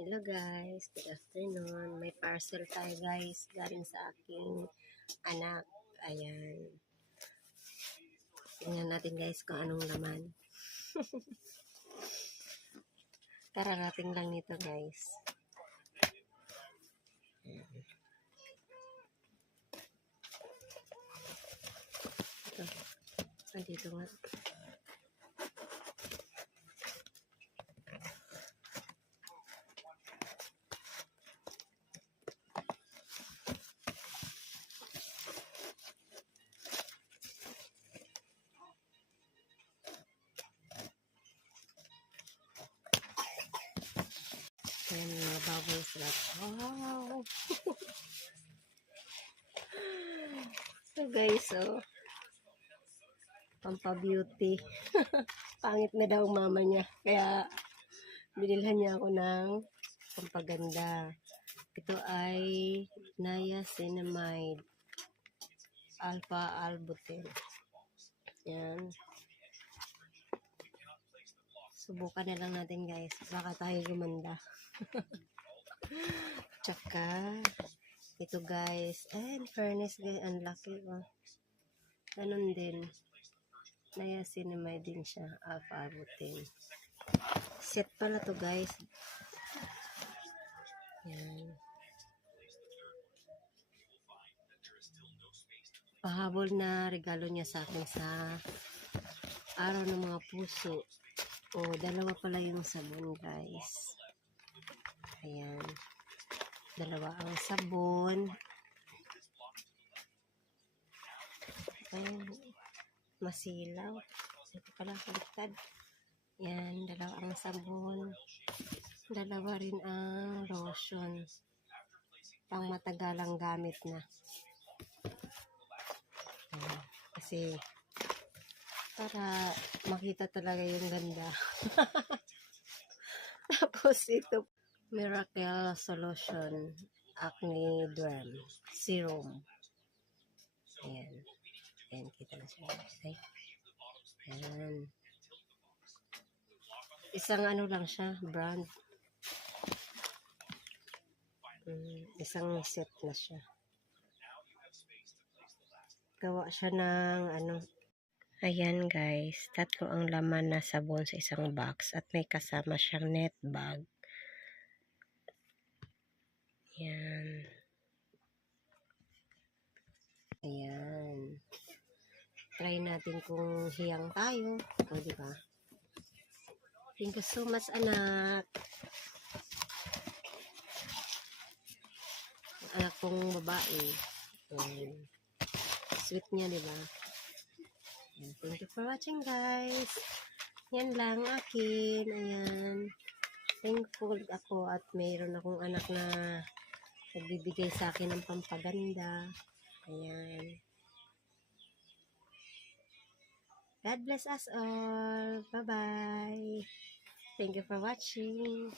Hello guys, good afternoon. May parcel tayo guys, galing sa aking anak. Ayan. Tingnan natin guys kung anong laman. Kararating lang nito guys. Ayan. Ito. Andito nga. Ayan, mga bubbles lang. Wow! So guys, pampa-beauty. Pangit na daw mama niya. Kaya, binilhan niya ako ng pampaganda. Ito ay niacinamide alpha albutin. Yan. Subukan na lang natin guys. Baka tayo gumanda. Tsaka, ito guys. And fairness guys, ang laki. Ganun din. Niacinamide din siya. Alpha albutin. Set pala to guys. Yan. Pahabol na regalo niya sa akin sa araw ng mga puso. Dalawa pala yung sabon guys. Ayan. Dalawa ang sabon. Ayan. Masilaw. Ito pala baliktad. Yan. Dalawa ang sabon. Dalawa rin ang lotion. Pang matagalang gamit na. Ayan. Kasi para makita talaga yung ganda. Tapos ito, Miracle Solution Acne Derm Serum. Ayan. Ayan, kita na siya. Ayan. Isang ano lang siya, brand. Isang set na siya. Gawa siya ng ano. Ayan guys, 3 ang laman na sabon sa isang box at may kasama siyang net bag. Ayan. Ayan. Try natin kung hiyang tayo. Diba? Thank you so much, anak. Anak kong babae. Sweet niya, diba? Thank you for watching guys. Yan lang akin. Ayan. Thankful ako at mayroon akong anak na nagbibigay sa akin ng pampaganda. Ayan. God bless us all. Bye-bye. Thank you for watching.